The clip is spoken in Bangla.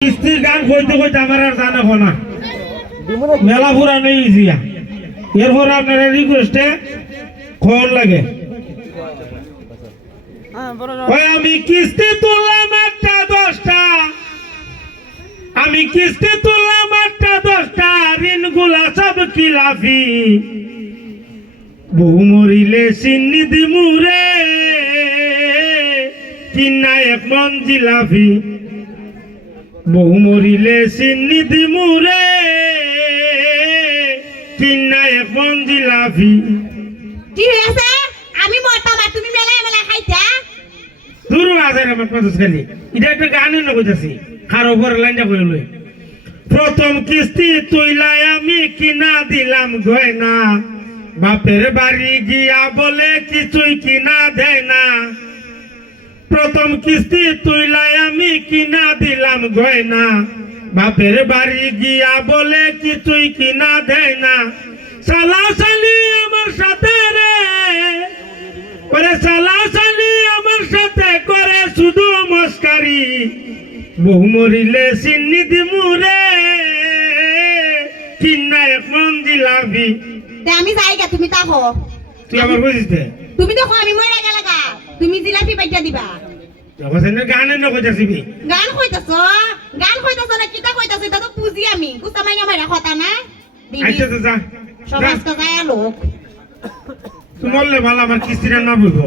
কিস্তির গান কইতে কইতে আমার আর জানা না। মেলা পুরা নেই ইজিয়া এরপর আপনারা রিকোয়েস্টে খবর লাগে। আমি কিস্তি তুললাম একটা দশটা আমি কিস্তি তুললাম একটা দশটা ঋণগুলা সব খিলাফি বউ মরিলে সিন্নি দিমুরে কিনা এক মন জিলাফি বউ মরিলে দিমুরে কিনা এক মন জিলাফি কি হয়েছে আমি মরতাম আর তুমি মেলায় মেলায় খাইতা দূর আছে আমার কথা খালি। এটা একটা গানের না কইতাছি কারও উপর লাইনটা কইল প্রথম কিস্তি তুইলাই আমি কিনা দিলাম গয়না। বাপের বাড়ি গিয়া বলে কিছুই কিনা দেয় না প্রথম কিস্তি তুইলাই আমি কিনা দিলাম গয়না। বাপের বাড়ি গিয়া বলে কিছুই কিনা দেয় না? সালাসালি আমার সাথে রে। ওরে সালাসালি আমার সাথে করে শুধু মস্কারি। বহু মরিলে সিন্নি দিমুরে কিন্না এখন দিলাবি। আমি যাই গা তুমি তাকো তুই আবার বুঝিস দে তুমি দেখো আমি মরে জিলাপি পাইটা দিবা? গানে না কইতাছিবি গান কইতাছ? গান কইতাছ না কিতা কইতাছ? এটা তো বুঝি আমি। কুস্তা মাইনা মাইরা কথা না? দিবি। আইতে যা সমাজ তো যায় লোক। তোমার লে ভালো আমার কিস্তিরা না বুঝব